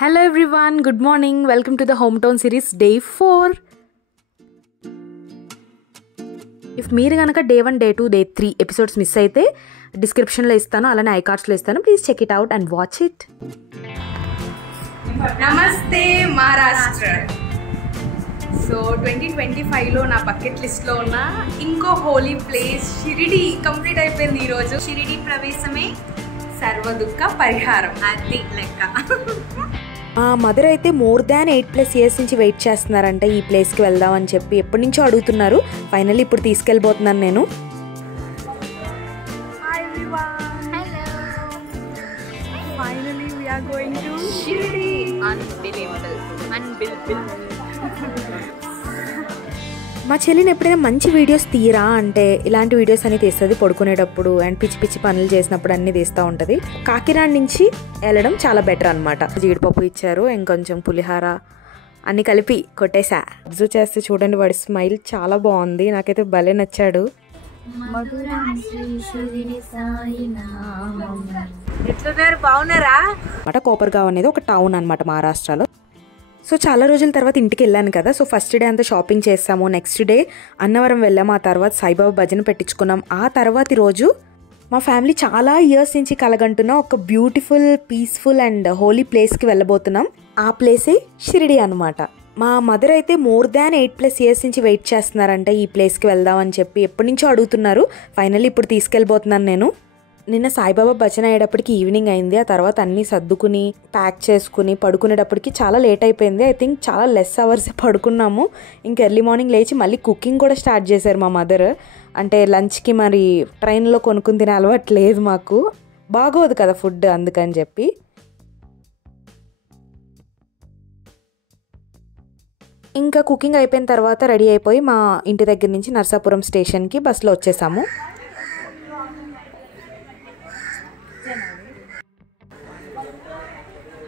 Hello everyone, good morning. Welcome to the Hometown series day 4. If మీరు గనక day 1, day 2, day 3 episodes miss అయితే డిస్క్రిప్షన్లో ఇస్తాను, అలానే ఐకార్డ్స్లో ఇస్తాను. Please check it out and watch it. నమస్తే మహారాష్ట్ర. సో 2025లో నా బకెట్ లిస్ట్లో ఉన్న ఇంకో హోలీ ప్లేస్ షిరిడి కంప్లీట్ అయిపోయింది ఈరోజు. షిరిడి ప్రవేశమే సర్వదుఃఖ పరిహారం, అది లెక్క. మా మదర్ అయితే మోర్ దాన్ 8+ years నుంచి వెయిట్ చేస్తున్నారంట ఈ ప్లేస్కి వెళ్దామని చెప్పి. ఎప్పటి నుంచో అడుగుతున్నారు. ఫైనల్లీ ఇప్పుడు తీసుకెళ్ళిపోతున్నాను నేను. Finally we are going to Shirdi. Unbelievable. మా చెల్లిని ఎప్పుడైనా మంచి వీడియోస్ తీరా అంటే ఇలాంటి వీడియోస్ అన్ని తీస్తుంది, పడుకునేటప్పుడు అండ్ పిచ్చి పిచ్చి పనులు చేసినప్పుడు అన్నీ తీస్తూ ఉంటుంది. కాకినాడ నుంచి వెళ్ళడం చాలా బెటర్ అనమాట. జీడిపప్పు ఇచ్చారు, ఇంకొంచెం పులిహార అన్నీ కలిపి కొట్టేసా. అబ్జర్వ్ చేస్తే చూడండి, వాడి స్మైల్ చాలా బాగుంది, నాకైతే భలే నచ్చాడు. బాగున్నారా? కోపర్గావ్ అనేది ఒక టౌన్ అనమాట మహారాష్ట్రలో. సో చాలా రోజుల తర్వాత ఇంటికి వెళ్ళాను కదా. సో ఫస్ట్ డే అంతా షాపింగ్ చేసాము, నెక్స్ట్ డే అన్నవరం వెళ్ళాము, ఆ తర్వాత సాయిబాబా భజన పెట్టించుకున్నాం. ఆ తర్వాతి రోజు మా ఫ్యామిలీ చాలా ఇయర్స్ నుంచి కలగంటున్న ఒక బ్యూటిఫుల్, పీస్ఫుల్ అండ్ హోలీ ప్లేస్కి వెళ్ళబోతున్నాం. ఆ ప్లేసే షిరిడి అనమాట. మా మదర్ అయితే మోర్ దాన్ 8+ years నుంచి వెయిట్ చేస్తున్నారంట ఈ ప్లేస్కి వెళ్దామని చెప్పి. ఎప్పటి నుంచో అడుగుతున్నారు. ఫైనల్లీ ఇప్పుడు తీసుకెళ్ళిపోతున్నాను నేను. నిన్న సాయిబాబా భజన అయ్యేటప్పటికి ఈవినింగ్ అయింది. ఆ తర్వాత అన్నీ సర్దుకుని ప్యాక్ చేసుకుని పడుకునేటప్పటికి చాలా లేట్ అయిపోయింది. ఐ థింక్ చాలా లెస్ అవర్స్ పడుకున్నాము. ఇంకా ఎర్లీ మార్నింగ్ లేచి మళ్ళీ కుకింగ్ కూడా స్టార్ట్ చేశారు మా మదర్. అంటే లంచ్కి మరి ట్రైన్లో కొనుక్కుని తినే అలవాటు లేదు మాకు, బాగోదు కదా ఫుడ్, అందుకని చెప్పి. ఇంకా కుకింగ్ అయిపోయిన తర్వాత రెడీ అయిపోయి మా ఇంటి దగ్గర నుంచి నర్సాపురం స్టేషన్కి బస్సులో వచ్చేసాము.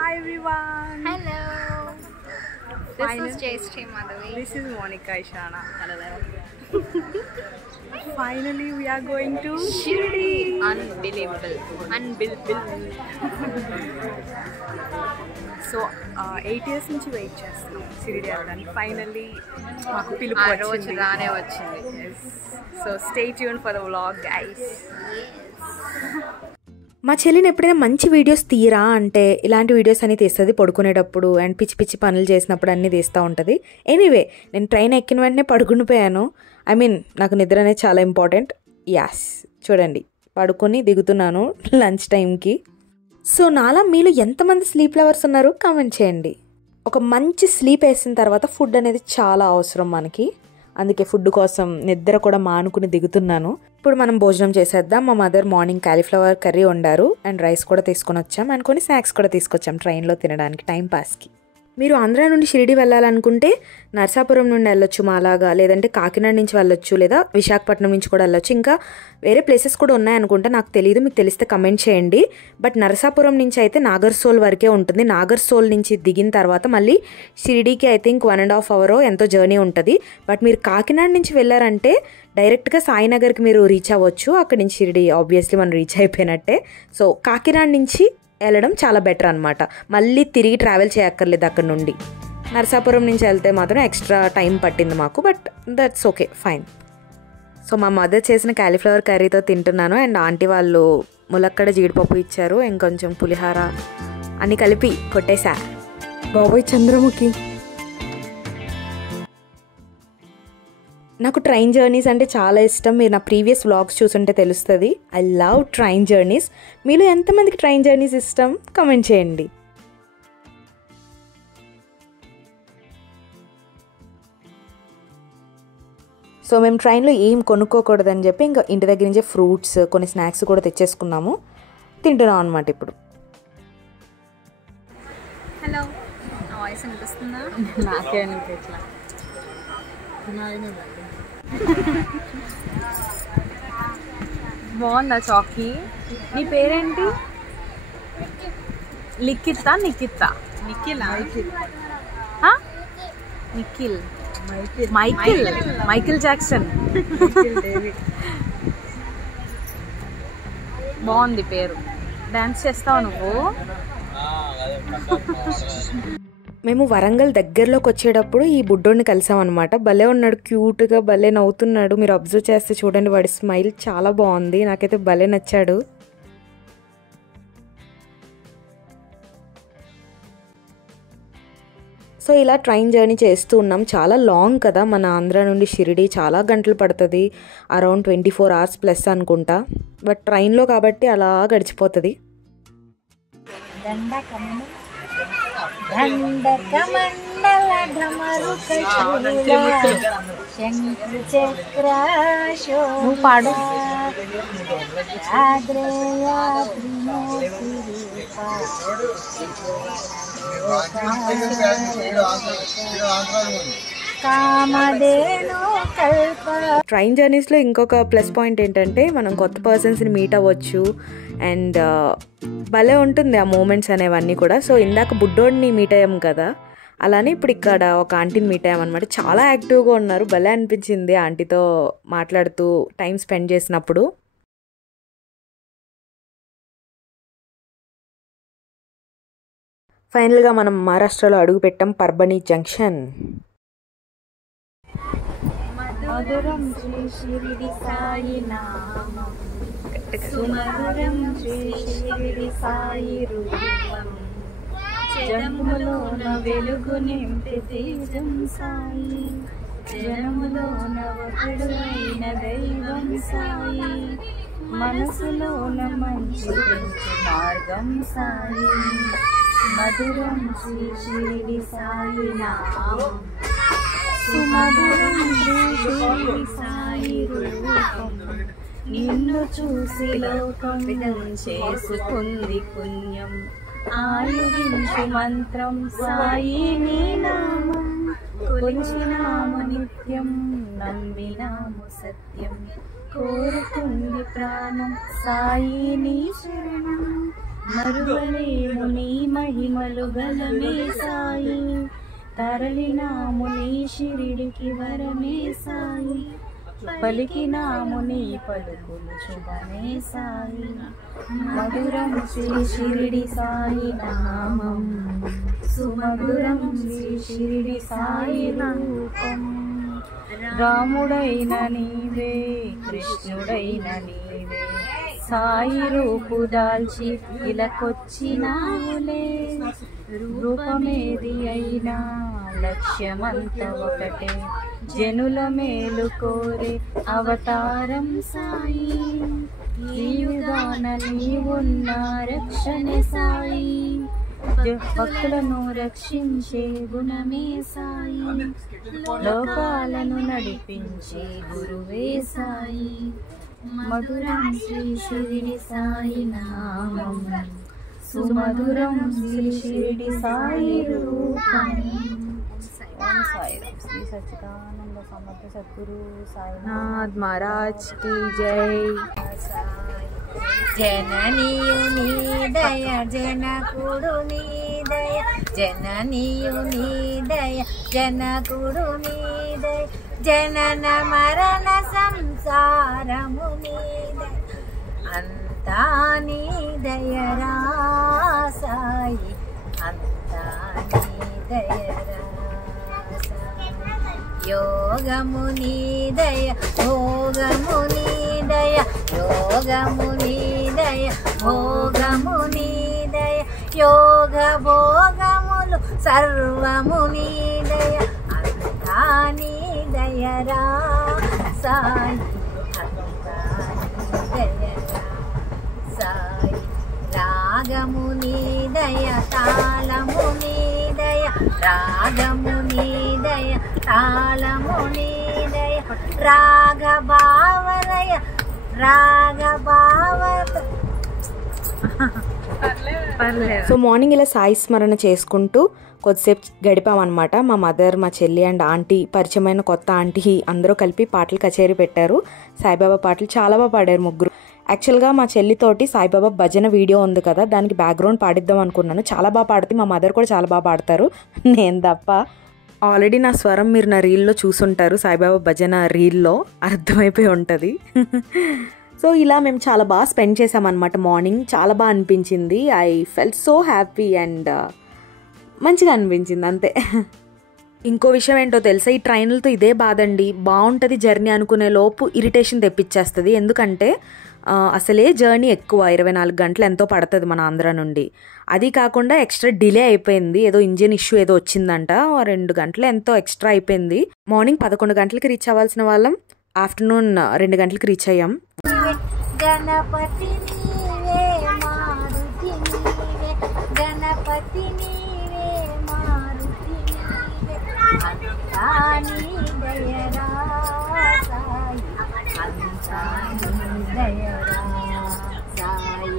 Hi everyone. Hello. This is Jayashree Madhavi. This is Monica Ishana. Finally we are going to Shirdi. Unbelievable. So 8 years నుంచి వెయిట్ చేస్తున్నాం షిరిడి వెళ్ళడానికి. ఫైనల్లీ మాకు పిలుపు రోజు రానే వచ్చింది. So stay tune for the vlog guys. మా చెల్లిని ఎప్పుడైనా మంచి వీడియోస్ తీరా అంటే ఇలాంటి వీడియోస్ అన్నీ తీస్తుంది, పడుకునేటప్పుడు అండ్ పిచ్చి పిచ్చి పనులు చేసినప్పుడు అన్నీ తీస్తూ ఉంటుంది. ఎనీవే, నేను ట్రైన్ ఎక్కిన వెంటనే పడుకునిపోయాను. ఐ మీన్ నాకు నిద్ర అనేది చాలా ఇంపార్టెంట్. యాస్, చూడండి పడుకొని దిగుతున్నాను లంచ్ టైంకి. సో నాలా మీలో ఎంతమంది స్లీప్ లవర్స్ ఉన్నారు కామెంట్ చేయండి. ఒక మంచి స్లీప్ వేసిన తర్వాత ఫుడ్ అనేది చాలా అవసరం మనకి. అందుకే ఫుడ్ కోసం నిద్ర కూడా మానుకుని దిగుతున్నాను. ఇప్పుడు మనం భోజనం చేసేద్దాం. మా మదర్ మార్నింగ్ కాలీఫ్లవర్ కర్రీ వండారు అండ్ రైస్ కూడా తీసుకొని వచ్చాం అండ్ కొన్ని స్నాక్స్ కూడా తీసుకొచ్చాం ట్రైన్లో తినడానికి టైం పాస్కి. మీరు ఆంధ్ర నుండి షిరిడి వెళ్ళాలనుకుంటే నర్సాపురం నుండి వెళ్ళొచ్చు మాలాగా, లేదంటే కాకినాడ నుంచి వెళ్ళొచ్చు, లేదా విశాఖపట్నం నుంచి కూడా వెళ్ళొచ్చు. ఇంకా వేరే ప్లేసెస్ కూడా ఉన్నాయనుకుంటే, నాకు తెలియదు, మీకు తెలిస్తే కమెంట్ చేయండి. బట్ నరసాపురం నుంచి అయితే నాగర్సోల్ వరకే ఉంటుంది. నాగర్సోల్ నుంచి దిగిన తర్వాత మళ్ళీ షిరిడీకి ఐ థింక్ 1.5 hour ఎంతో జర్నీ ఉంటుంది. బట్ మీరు కాకినాడ నుంచి వెళ్ళారంటే డైరెక్ట్గా సాయినగర్కి మీరు రీచ్ అవ్వచ్చు. అక్కడి నుంచి షిరిడి ఆబ్వియస్లీ మనం రీచ్ అయిపోయినట్టే. సో కాకినాడ నుంచి వెళ్ళడం చాలా బెటర్ అనమాట. మళ్ళీ తిరిగి ట్రావెల్ చేయక్కర్లేదు అక్కడ నుండి. నరసాపురం నుంచి వెళ్తే మాత్రం ఎక్స్ట్రా టైం పట్టింది మాకు, but that's okay, fine. So మా మదర్ చేసిన కాలీఫ్లవర్ కర్రీతో తింటున్నాను అండ్ ఆంటీ వాళ్ళు ములక్కడ జీడిపప్పు ఇచ్చారు, ఇంకొంచెం పులిహార అన్నీ కలిపి కొట్టేసా. బాబోయ్ చంద్రముఖి. నాకు ట్రైన్ జర్నీస్ అంటే చాలా ఇష్టం. మీరు నా ప్రీవియస్ వ్లాగ్స్ చూసుంటే తెలుస్తుంది. I love train journeys. మీలో ఎంతమందికి ట్రైన్ జర్నీస్ ఇష్టం కామెంట్ చేయండి. సో మేము ట్రైన్లో ఏం కొనుక్కోకూడదని చెప్పి ఇంకా ఇంటి దగ్గర నుంచే ఫ్రూట్స్, కొన్ని స్నాక్స్ కూడా తెచ్చేసుకున్నాము, తింటున్నాం అనమాట ఇప్పుడు. హలో, నా వాయిస్ అనిపిస్తుందా? నాకే అనిపించలా. బాగుందా చాకీ? నీ పేరేంటి? లిఖిత, నిఖిత, నిఖిల్, నిఖిల్, మైకిల్ జాక్సన్. బాగుంది పేరు. డాన్స్ చేస్తావు నువ్వు? మేము వరంగల్ దగ్గరలోకి వచ్చేటప్పుడు ఈ బుడ్డోడిని కలిసామన్నమాట. భలే ఉన్నాడు, క్యూట్గా భలే నవ్వుతున్నాడు. మీరు అబ్జర్వ్ చేస్తే చూడండి, వాడి స్మైల్ చాలా బాగుంది, నాకైతే భలే నచ్చాడు. సో ఇలా ట్రైన్ జర్నీ చేస్తూ ఉన్నాం. చాలా లాంగ్ కదా, మన ఆంధ్ర నుండి షిరిడి చాలా గంటలు పడుతుంది, అరౌండ్ 24 hours ప్లస్ అనుకుంటా. బట్ ట్రైన్లో కాబట్టి అలా గడిచిపోతుంది. పాడు. ట్రైన్ జర్నీస్లో ఇంకొక ప్లస్ పాయింట్ ఏంటంటే మనం కొత్త పర్సన్స్ని మీట్ అవ్వచ్చు అండ్ భలే ఉంటుంది ఆ మూమెంట్స్ అనేవన్నీ కూడా. సో ఇందాక బుడ్డోడిని మీట్ అయ్యాం కదా, అలానే ఇప్పుడు ఇక్కడ ఒక ఆంటీని మీట్ అయ్యామన్నమాట. చాలా యాక్టివ్గా ఉన్నారు, భలే అనిపించింది ఆంటీతో మాట్లాడుతూ టైం స్పెండ్ చేసినప్పుడు. ఫైనల్గా మనం మహారాష్ట్రలో అడుగుపెట్టాం, పర్బనీ జంక్షన్. మధురం శ్రీ షిరిడి సాయి నామం, సుమధురం శ్రీ షిరిడి సాయి రూపం, జనములోన వెలుగు నింపే తేజం సాయి, జనములోన ఒకడు అయిన దైవం సాయి, మనసులోన మంచి మార్గం సాయి, మధురం శ్రీ షిరిడి సాయి నామం, సుమధురం శ్రీ షిరిడి సాయి రూపం, నిన్ను చూసి లోకం చేసుకుంది పుణ్యం, ఆయువించు మంత్రం సాయి నీ నామం, కొలిచినాము నిత్యం నమ్మినాము సత్యం, కోరుకుంది ప్రాణం సాయి నీ శరణం, మరువలేము నీ మహిమలు గలమే సాయి, తరలినాము నీ షిరిడికి వరమే సాయి, పలికినాము నీ పలుకులు శుభమే సాయి, మధురం శ్రీ షిరిడి సాయి నామం, సుమధురం శ్రీ షిరిడి సాయి రూపం, రాముడైన నీవే కృష్ణుడైన నీవే, సాయి రూపు దాల్చి ఇలాకొచ్చినావులే, రూపమేది అయినా లక్ష్యమంత ఒకటే, జనుల మేలు కోరే అవతారం సాయి, ఈ యుగాన నీవున్న రక్షణ సాయి, భక్తులను రక్షించే గుణమే సాయి, లోకాలను నడిపించే గురువే సాయి, మధురం శ్రీ షిరిడి సాయి నామం, సుమధురం శ్రీ షిరిడి సాయి రూపం. ఓం సాయిరాం. శ్రీ సచ్చిదానంద సమర్థ సద్గురు సాయినాథ్ మహారాజ్ కి జై. జననీయు నీ దయ జనకుడు నీ దయ, జననీయు నీ దయ జనకుడు నీ దయ, జనన మరణ సంసారము నీ దయ, అంతా నీ దయరా సాయి, అంతా నీ దయరా సాయి, యోగము నీ దయ భోగము నీ దయ, యోగము నీ దయ భోగము నీ దయ, యోగ భోగములు సర్వము నీ దయ, అంతా నీ దయరా సాయి, అంతా నీ దయరా సాయి, రాగము నీ దయ తాళము నీ దయ, రాగము నీ దయ తాళము నీ దయ, రాగ భావనయ రాగ భావ. సో మార్నింగ్ ఇలా సాయి స్మరణ చేసుకుంటూ కొద్దిసేపు గడిపామన్నమాట. మా మదర్, మా చెల్లి అండ్ ఆంటీ, పరిచయమైన కొత్త ఆంటీ అందరూ కలిపి పాటలు కచేరీ పెట్టారు. సాయిబాబా పాటలు చాలా బాగా పాడారు ముగ్గురు. యాక్చువల్గా మా చెల్లితోటి సాయిబాబా భజన వీడియో ఉంది కదా, దానికి బ్యాక్గ్రౌండ్ పాడిద్దాం అనుకున్నాను. చాలా బాగా పాడుతుంది, మా మదర్ కూడా చాలా బాగా పాడతారు, నేను తప్ప. ఆల్రెడీ నా స్వరం మీరు నా రీల్లో చూసుంటారు, సాయిబాబా భజన రీల్లో అర్థమైపోయి ఉంటుంది. సో ఇలా మేము చాలా బాగా స్పెండ్ చేసామన్నమాట. మార్నింగ్ చాలా బాగా అనిపించింది. I felt so happy and మంచిగా అనిపించింది అంతే. ఇంకో విషయం ఏంటో తెలుసా, ఈ ట్రైన్లతో ఇదే బాధ అండి. బాగుంటుంది జర్నీ అనుకునే లోపు ఇరిటేషన్ తెప్పించేస్తుంది. ఎందుకంటే అసలే జర్నీ ఎక్కువ, 24 గంటలు ఎంతో పడుతుంది మన ఆంధ్ర నుండి. అది కాకుండా ఎక్స్ట్రా డిలే అయిపోయింది, ఏదో ఇంజిన్ ఇష్యూ ఏదో వచ్చిందంట, 2 గంటలు ఎంతో ఎక్స్ట్రా అయిపోయింది. మార్నింగ్ 11 గంటలకి రీచ్ అవ్వాల్సిన వాళ్ళం ఆఫ్టర్నూన్ 2 గంటలకి రీచ్ అయ్యాం. గణపతి నీవే మారుతి నీవే, గణపతి నీవే మారుతి నీవే, అంతా నీ దయరా సాయి, అంతా నీ దయరా సాయి.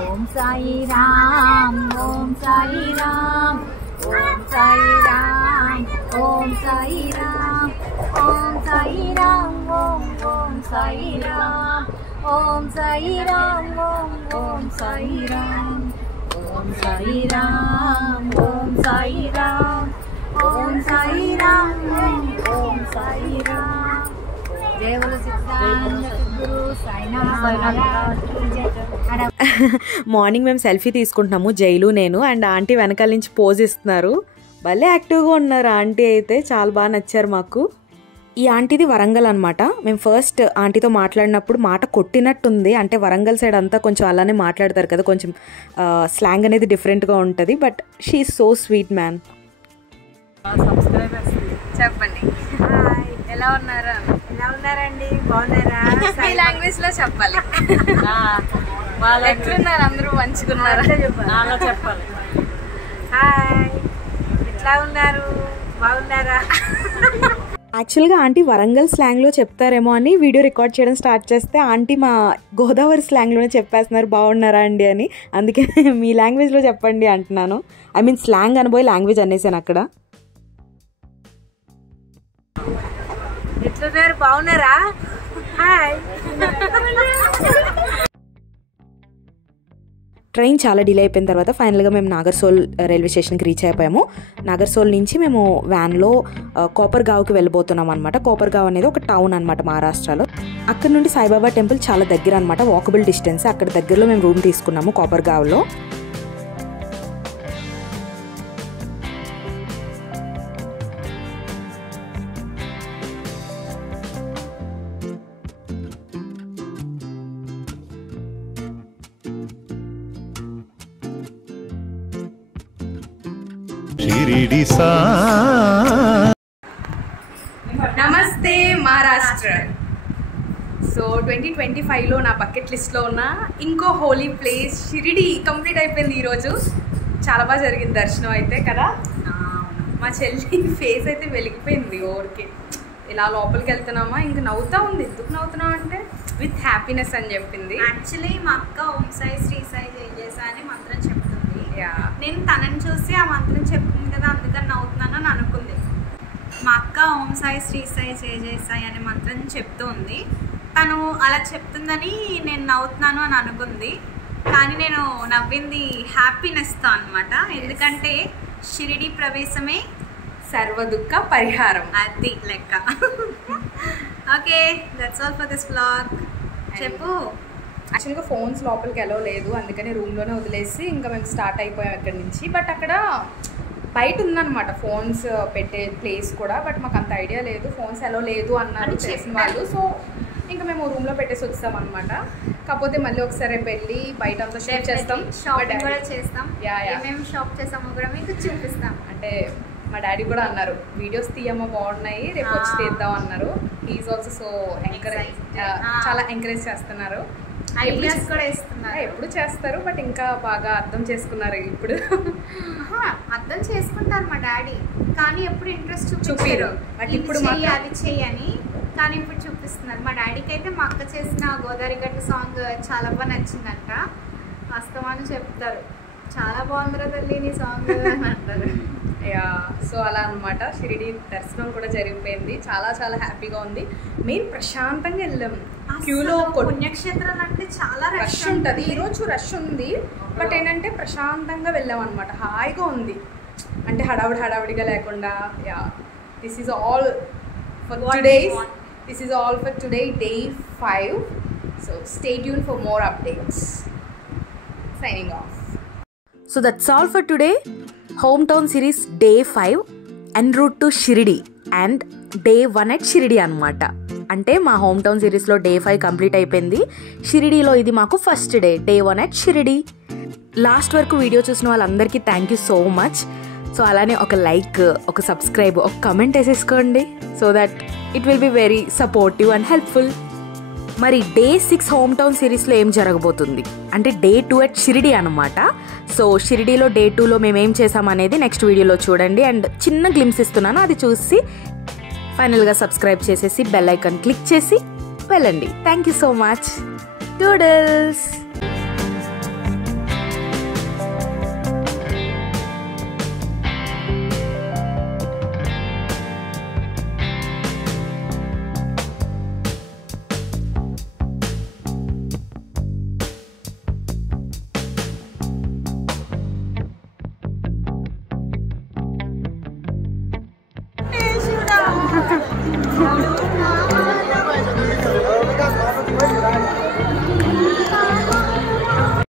ఓం సాయి రామ్, ఓం సాయి రామ్, ఓం సాయి రామ్, ఓం సాయి రామ్, ఓం సాయి రామ్, ఓం సాయి రామ్, ఓం సాయి రామ్, ఓం సాయి రామ్, ఓం సాయి రామ్, ఓం సాయి రామ్, ఓం సాయి రామ్, ఓం సాయి రామ్. జయ బోలో సిద్ధాంత సద్గురు సాయినాథ్ మహారాజ్ కీ జై. మార్నింగ్ మేము సెల్ఫీ తీసుకుంటున్నాము, జైలు నేను, అండ్ ఆంటీ వెనకాల నుంచి పోజ్ ఇస్తున్నారు. భలే యాక్టివ్గా ఉన్నారు ఆంటీ అయితే, చాలా బాగా నచ్చారు మాకు. ఈ ఆంటీది వరంగల్ అనమాట. మేము ఫస్ట్ ఆంటీతో మాట్లాడినప్పుడు మాట కొట్టినట్టుంది, అంటే వరంగల్ సైడ్ అంతా కొంచెం అలానే మాట్లాడతారు కదా, కొంచెం స్లాంగ్ అనేది డిఫరెంట్గా ఉంటుంది. But she is so sweet man. చెప్పండి, ఎలా ఉన్నారా? ఎలా ఉన్నారండి? బాగున్నారా? ఈ లాంగ్వేజ్ లో చెప్పాలి. ఎట్లున్నారు? అందరూ మంచుకున్నారా? చెప్పాలి. హాయ్, ఎట్లా ఉన్నారు? బాగున్నారా? యాక్చువల్గా ఆంటీ వరంగల్ స్లాంగ్లో చెప్తారేమో అని వీడియో రికార్డ్ చేయడం స్టార్ట్ చేస్తే ఆంటీ మా గోదావరి స్లాంగ్లోనే చెప్పేస్తున్నారు బాగున్నారా అండి అని. అందుకే మీ లాంగ్వేజ్లో చెప్పండి అంటున్నాను. ఐ మీన్ స్లాంగ్ అనబోయి లాంగ్వేజ్ అనేసాను అక్కడ. ఎట్లున్నారు? బాగున్నారా? హాయ్. ట్రైన్ చాలా డిలే అయిపోయిన తర్వాత ఫైనల్గా మేము నాగర్సోల్ రైల్వే స్టేషన్కి రీచ్ అయిపోయాము. నాగర్సోల్ నుంచి మేము వ్యాన్లో కోపర్గావ్కి వెళ్ళిపోతున్నాం అనమాట. కోపర్గావ్ అనేది ఒక టౌన్ అనమాట మహారాష్ట్రలో. అక్కడ నుండి సాయిబాబా టెంపుల్ చాలా దగ్గర అనమాట, వాకబుల్ డిస్టెన్స్. అక్కడ దగ్గరలో మేము రూమ్ తీసుకున్నాము కోపర్గావ్లో. నమస్తే మహారాష్ట్ర. సో 2025లో నా బకెట్ లిస్ట్లో ఉన్న ఇంకో హోలీ ప్లేస్ షిరిడి కంప్లీట్ అయిపోయింది ఈరోజు. చాలా బాగా జరిగింది దర్శనం అయితే కదా. మా చెల్లి ఫేస్ అయితే వెలిగిపోయింది ఓరికే. ఇలా లోపలికి వెళ్తున్నామా ఇంకా నవ్వుతా ఉంది. ఎందుకు నవ్వుతున్నావు అంటే విత్ హ్యాపీనెస్ అని చెప్పింది. యాక్చువల్లీ మా అక్క ఓం సాయి శ్రీ సాయి జయ జయసా అని మంత్రం చెప్తుంది. నేను తనని చూసి ఆ మంత్రం చెప్తుంది కదా అందుకని నవ్వుతున్నాను అని అనుకుంది. మా అక్క ఓం సాయి శ్రీ సాయి జయ జయసాయి అనే మంత్రం చెప్తుంది. తను అలా చెప్తుందని నేను నవ్వుతున్నాను అని అనుకుంది. కానీ నేను నవ్వింది హ్యాపీనెస్తో అనమాట. ఎందుకంటే షిరిడి ప్రవేశమే సర్వదుఃఖ పరిహారం, అది లెక్క. Okay, that's all for this blog. చెప్పు. యాక్చువల్గా ఫోన్స్ లోపలికి ఎలా లేదు, అందుకని రూమ్లోనే వదిలేసి ఇంకా మేము స్టార్ట్ అయిపోయాం ఇక్కడి నుంచి. బట్ అక్కడ బయట ఉందన్నమాట ఫోన్స్ పెట్టే ప్లేస్ కూడా. బట్ మాకు అంత ఐడియా లేదు, ఫోన్స్ ఎలా లేదు అన్నారు చేసిన వాళ్ళు. సో ఇంకా మేము రూమ్లో పెట్టేసి వచ్చాం అనమాట. కాకపోతే మళ్ళీ ఒకసారి వెళ్ళి బయట అంతా షేర్ చేస్తాం, షాపింగ్ కూడా చేస్తాం. యా మేము షాప్ చేసాము కూడా మీకు చూపిస్తాం. అంటే మా డాడీ కూడా అన్నారు వీడియోస్ తీయమ్మా బాగున్నాయి, రేపు వచ్చి తీద్దాం అన్నారు. ఈజ్ ఆల్సో సో ఎంకరేజ్, చాలా ఎంకరేజ్ చేస్తున్నారు. ఐడియాస్ కూడా ఇస్తున్నారు. ఎప్పుడు చేస్తారు బట్ ఇంకా బాగా అర్థం చేసుకున్నారు ఇప్పుడు. అర్థం చేసుకుంటారు మా డాడీ, కానీ ఎప్పుడు ఇంట్రెస్ట్ చూపిరు. బట్ ఇప్పుడు అది చెయ్యని, కానీ ఇప్పుడు చూపిస్తున్నారు. మా డాడీకి అయితే మా అక్క చేసిన గోదావరి గట్టు సాంగ్ చాలా బాగా నచ్చిందంట. వాస్తవాన్ని చెప్తారు, చాలా బాగుందిరా తల్లి నీ సాంగ్ అంటారు. యా, సో అలా అనమాట. షిరిడి దర్శనం కూడా జరిగిపోయింది, చాలా చాలా హ్యాపీగా ఉంది. మెయిన్ ప్రశాంతంగా వెళ్ళాం. క్యూలో పుణ్యక్షేత్రాలు అంటే చాలా రష్ ఉంటుంది, ఈరోజు రష్ ఉంది. బట్ ఏంటంటే ప్రశాంతంగా వెళ్ళాం అనమాట, హాయిగా ఉంది. అంటే హడావిడిగా లేకుండా. Yeah, this is all for today. Day 5. So stay tuned for more updates. Signing off. So that's all for today. Hometown series day 5 en route to Shirdi and day 1 at Shirdi అనమాట. అంటే మా home town సిరీస్లో day 5 complete అయిపోయింది. షిరిడీలో ఇది మాకు first day 1 at Shirdi. Last వరకు video చూసిన వాళ్ళందరికీ thank you so much. So అలానే ఒక లైక్, ఒక సబ్స్క్రైబ్, ఒక కమెంట్ వేసేసుకోండి. So that it will be very supportive and helpful. మరి డే 6 హోమ్ టౌన్ సిరీస్లో ఏం జరగబోతుంది అంటే డే 2 at షిరిడి అనమాట. సో షిరిడీలో డే 2లో మేమేం చేసామనేది నెక్స్ట్ వీడియోలో చూడండి. అండ్ చిన్న గ్లిమ్స్ ఇస్తున్నాను, అది చూసి ఫైనల్గా సబ్స్క్రైబ్ చేసేసి బెల్ ఐకాన్ క్లిక్ చేసి వెళ్ళండి. Thank you so much. Toodles. శివుడా